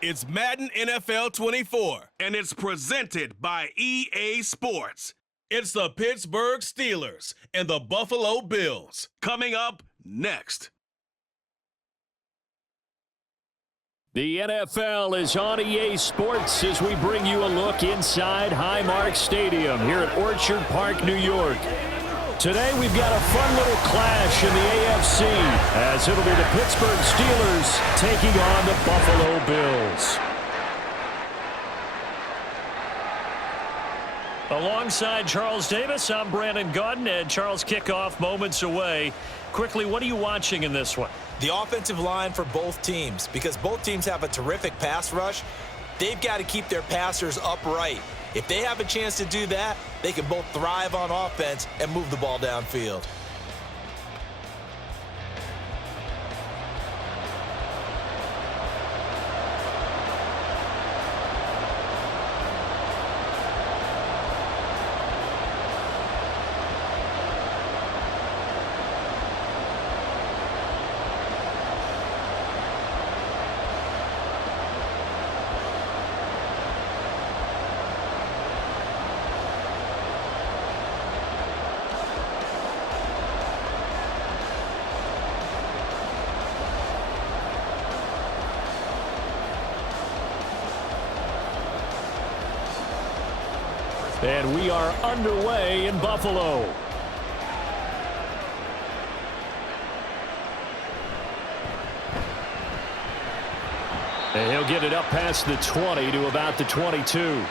It's Madden NFL 24, and it's presented by EA Sports. It's the Pittsburgh Steelers and the Buffalo Bills. Coming up next. The NFL is on EA Sports as we bring you a look inside Highmark Stadium here at Orchard Park, New York. Today we've got a fun little clash in the AFC as it'll be the Pittsburgh Steelers taking on the Buffalo Bills. Alongside Charles Davis, I'm Brandon Gaudin, and Charles, kickoff moments away. Quickly, what are you watching in this one? The offensive line for both teams, because both teams have a terrific pass rush. They've got to keep their passers upright. If they have a chance to do that, they can both thrive on offense and move the ball downfield. And we are underway in Buffalo. And he'll get it up past the 20 to about the 22.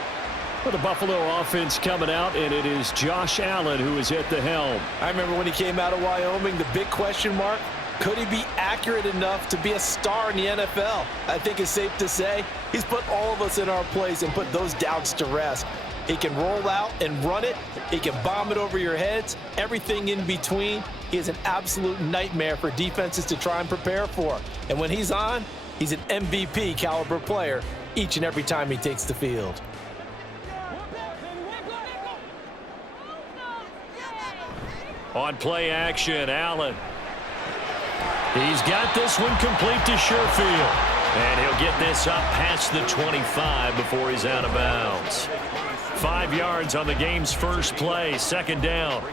For the Buffalo offense coming out, and it is Josh Allen who is at the helm. I remember when he came out of Wyoming, the big question mark, could he be accurate enough to be a star in the NFL? I think it's safe to say he's put all of us in our place and put those doubts to rest. He can roll out and run it. He can bomb it over your heads. Everything in between. He is an absolute nightmare for defenses to try and prepare for. And when he's on, he's an MVP caliber player each and every time he takes the field. On play action, Allen. He's got this one complete to Sherfield. And he'll get this up past the 25 before he's out of bounds. 5 yards on the game's first play, second down.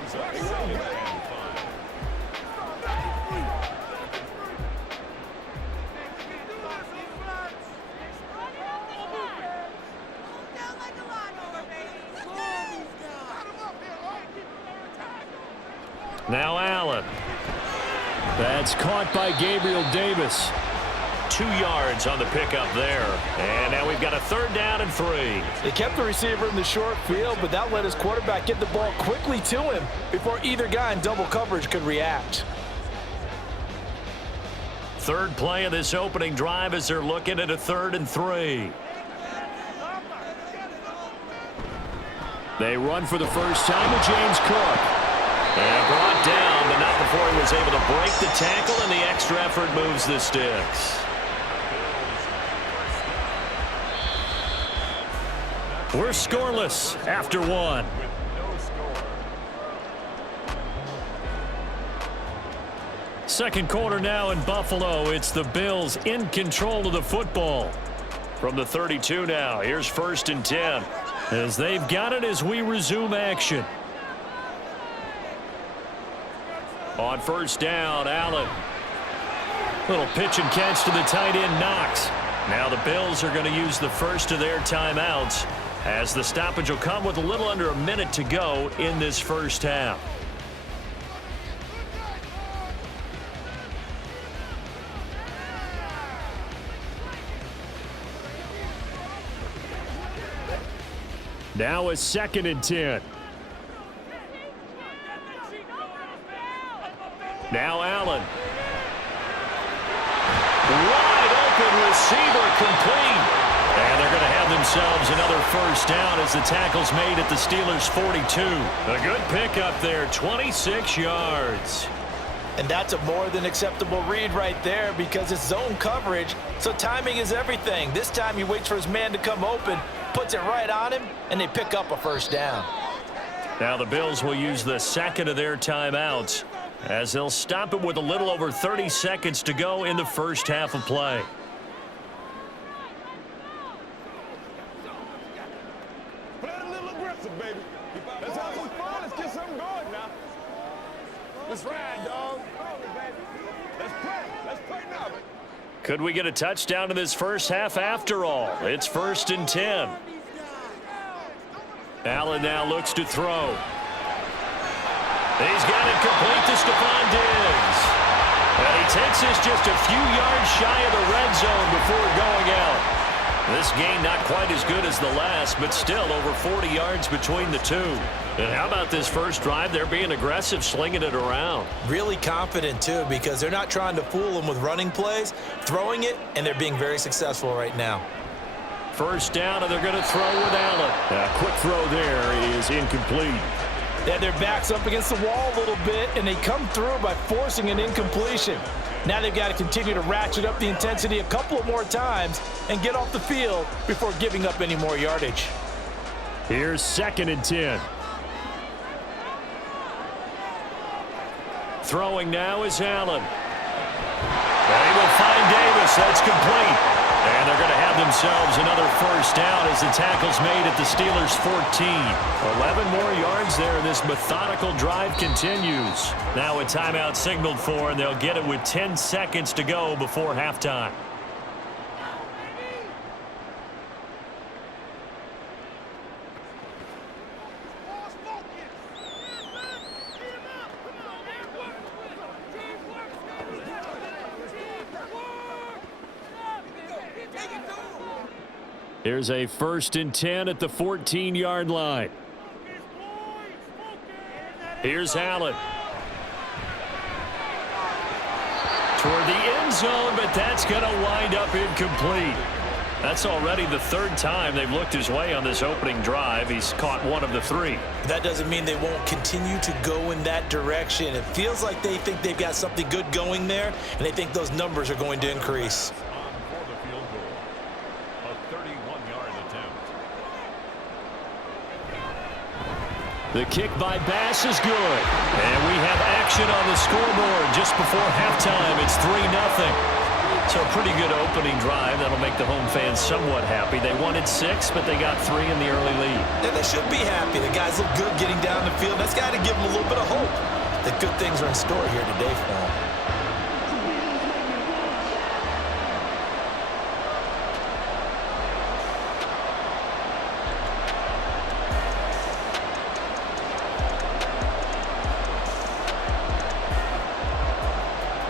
Now Allen. That's caught by Gabriel Davis. 2 yards on the pickup there. And now we've got a third down and 3. They kept the receiver in the short field, but that let his quarterback get the ball quickly to him before either guy in double coverage could react. Third play of this opening drive as they're looking at a 3rd and 3. They run for the first time with James Cook. And brought down, but not before he was able to break the tackle, and the extra effort moves the sticks. We're scoreless after 1. Second quarter now in Buffalo. It's the Bills in control of the football. From the 32 now, here's 1st and 10. As they've got it as we resume action. On first down, Allen. Little pitch and catch to the tight end, Knox. Now the Bills are going to use the first of their timeouts as the stoppage will come with a little under a minute to go in this first half. Now a 2nd and 10. Now Allen. Wide open receiver complete. And they're going to have themselves another first down as the tackle's made at the Steelers' 42. A good pickup there, 26 yards. And that's a more than acceptable read right there because it's zone coverage, so timing is everything. This time he waits for his man to come open, puts it right on him, and they pick up a first down. Now the Bills will use the second of their timeouts as they'll stop it with a little over 30 seconds to go in the first half of play. Let's ride, dog. Let's play now. Could we get a touchdown in this first half after all? It's 1st and 10. Allen now looks to throw. He's got it complete to Stephon Diggs. And he takes this just a few yards shy of the red zone before going out. This game not quite as good as the last, but still over 40 yards between the two. And how about this first drive? They're being aggressive, slinging it around. Really confident, too, because they're not trying to fool them with running plays, throwing it, and they're being very successful right now. First down, and they're going to throw with Allen. A quick throw there is incomplete. They had their backs up against the wall a little bit, and they come through by forcing an incompletion. Now they've got to continue to ratchet up the intensity a couple of more times and get off the field before giving up any more yardage. Here's 2nd and 10. Throwing now is Allen. They will find Davis. That's complete. And they're going to have themselves another first down as the tackle's made at the Steelers' 14. 11 more yards there, and this methodical drive continues. Now a timeout signaled for, and they'll get it with 10 seconds to go before halftime. Here's a 1st and 10 at the 14-yard line. Here's Allen. Toward the end zone, but that's going to wind up incomplete. That's already the 3rd time they've looked his way on this opening drive. He's caught 1 of the 3. That doesn't mean they won't continue to go in that direction. It feels like they think they've got something good going there, and they think those numbers are going to increase. The kick by Bass is good. And we have action on the scoreboard just before halftime. It's 3-0. So a pretty good opening drive. That'll make the home fans somewhat happy. They wanted 6, but they got 3 in the early lead. And they should be happy. The guys look good getting down the field. That's got to give them a little bit of hope that good things are in store here today for them.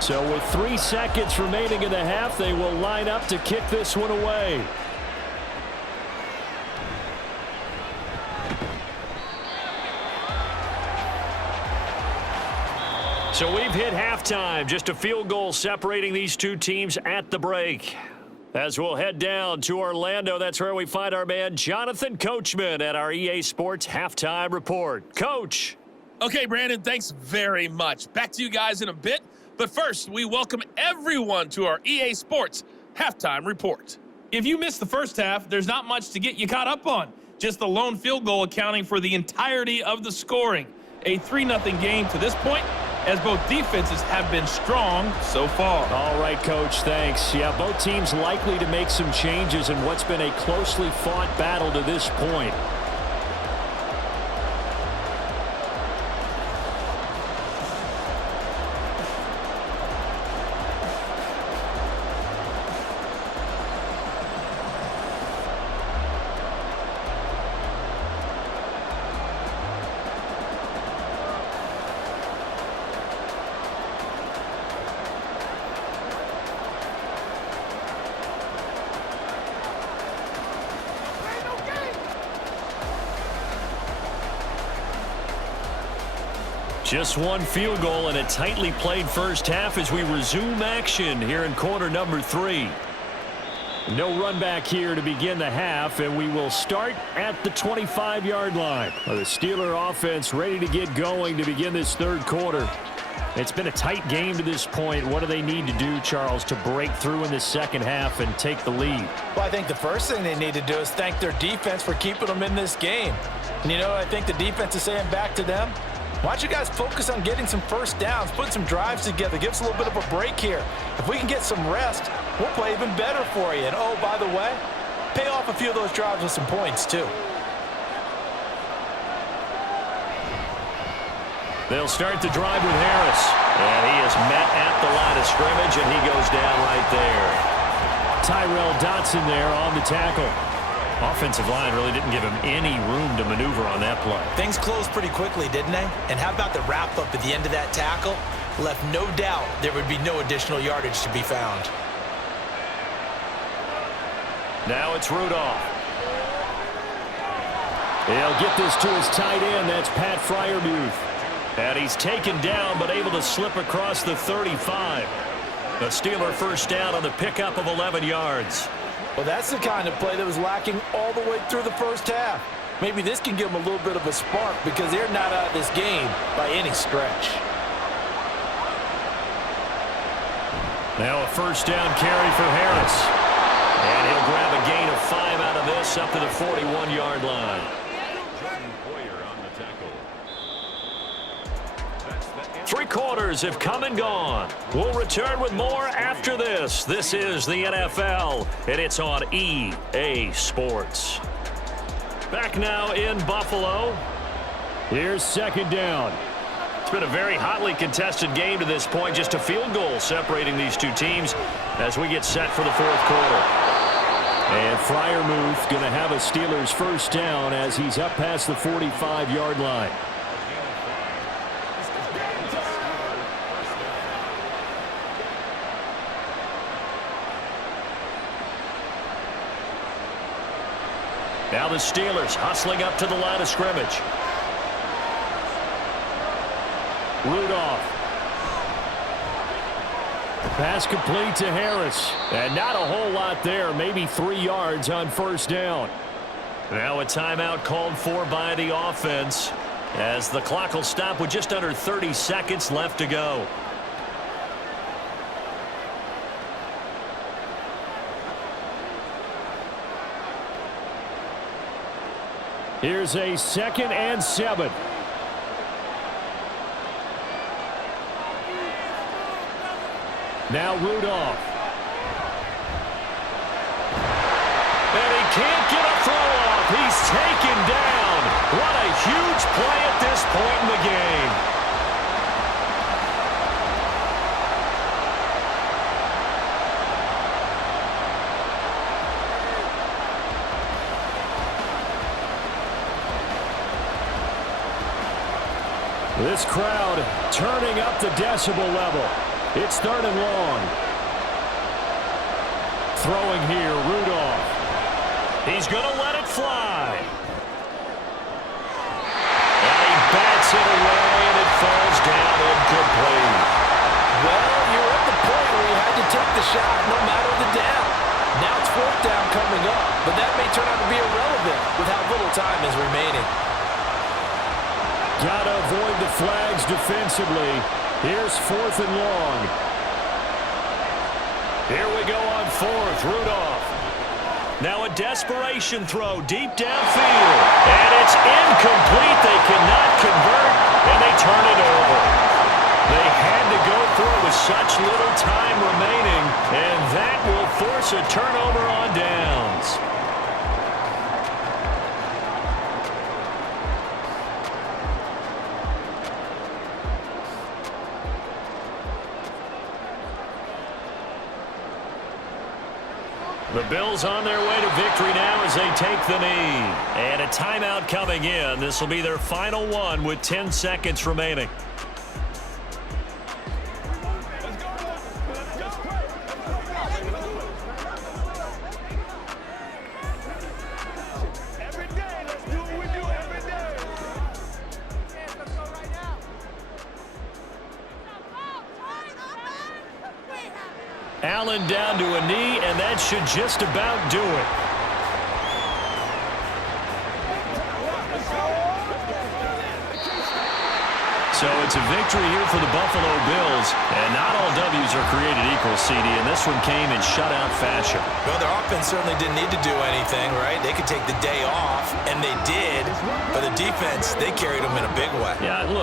So with 3 seconds remaining in the half, they will line up to kick this one away. So we've hit halftime. Just a field goal separating these two teams at the break. As we'll head down to Orlando, that's where we find our man Jonathan Coachman at our EA Sports Halftime Report. Coach. Okay, Brandon, thanks very much. Back to you guys in a bit. But first, we welcome everyone to our EA Sports Halftime Report. If you missed the first half, there's not much to get you caught up on. Just the lone field goal accounting for the entirety of the scoring. A 3-0 game to this point, as both defenses have been strong so far. All right, Coach, thanks. Yeah, both teams likely to make some changes in what's been a closely fought battle to this point. Just one field goal and a tightly played first half as we resume action here in quarter number 3. No run back here to begin the half, and we will start at the 25-yard line. The Steeler offense ready to get going to begin this third quarter. It's been a tight game to this point. What do they need to do, Charles, to break through in the second half and take the lead? Well, I think the first thing they need to do is thank their defense for keeping them in this game. And you know what I think the defense is saying back to them? Why don't you guys focus on getting some first downs, put some drives together, give us a little bit of a break here. If we can get some rest, we'll play even better for you. And, oh, by the way, pay off a few of those drives with some points, too. They'll start the drive with Harris. And he is met at the line of scrimmage, and he goes down right there. Tyrell Dotson there on the tackle. Offensive line really didn't give him any room to maneuver on that play. Things closed pretty quickly, didn't they? And how about the wrap-up at the end of that tackle? Left no doubt there would be no additional yardage to be found. Now it's Rudolph. He'll get this to his tight end. That's Pat Freiermuth. And he's taken down but able to slip across the 35. The Steeler first down on the pickup of 11 yards. Well, that's the kind of play that was lacking all the way through the first half. Maybe this can give them a little bit of a spark because they're not out of this game by any stretch. Now a first down carry for Harris. And he'll grab a gain of 5 out of this up to the 41-yard line. Three quarters have come and gone. We'll return with more after this. This is the NFL, and it's on EA Sports. Back now in Buffalo. Here's second down. It's been a very hotly contested game to this point. Just a field goal separating these two teams as we get set for the fourth quarter. And Freiermuth going to have a Steelers first down as he's up past the 45-yard line. Now the Steelers hustling up to the line of scrimmage. Rudolph. Pass complete to Harris. And not a whole lot there. Maybe 3 yards on first down. Now a timeout called for by the offense as the clock will stop with just under 30 seconds left to go. Here's a 2nd and 7. Now Rudolph. And he can't get a throw off. He's taken down. What a huge play at this point in the game. This crowd turning up the decibel level. It's 3rd and long. Throwing here, Rudolph. He's going to let it fly. And he bats it away, and it falls down incomplete. Well, you're at the point where you had to take the shot no matter the down. Now it's 4th down coming up, but that may turn out to be irrelevant with how little time is remaining. Got to avoid the flags defensively. Here's 4th and long. Here we go on 4th. Rudolph. Now a desperation throw deep downfield. And it's incomplete. They cannot convert, and they turn it over. They had to go for it with such little time remaining, and that will force a turnover on downs. The Bills on their way to victory now as they take the knee. And a timeout coming in. This will be their final one with 10 seconds remaining. Allen down to a knee, and that should just about do it. So it's a victory here for the Buffalo Bills, and not all W's are created equal, CD, and this one came in shutout fashion. Well, their offense certainly didn't need to do anything, right? They could take the day off, and they did, but the defense, they carried them in a big way. Yeah, look.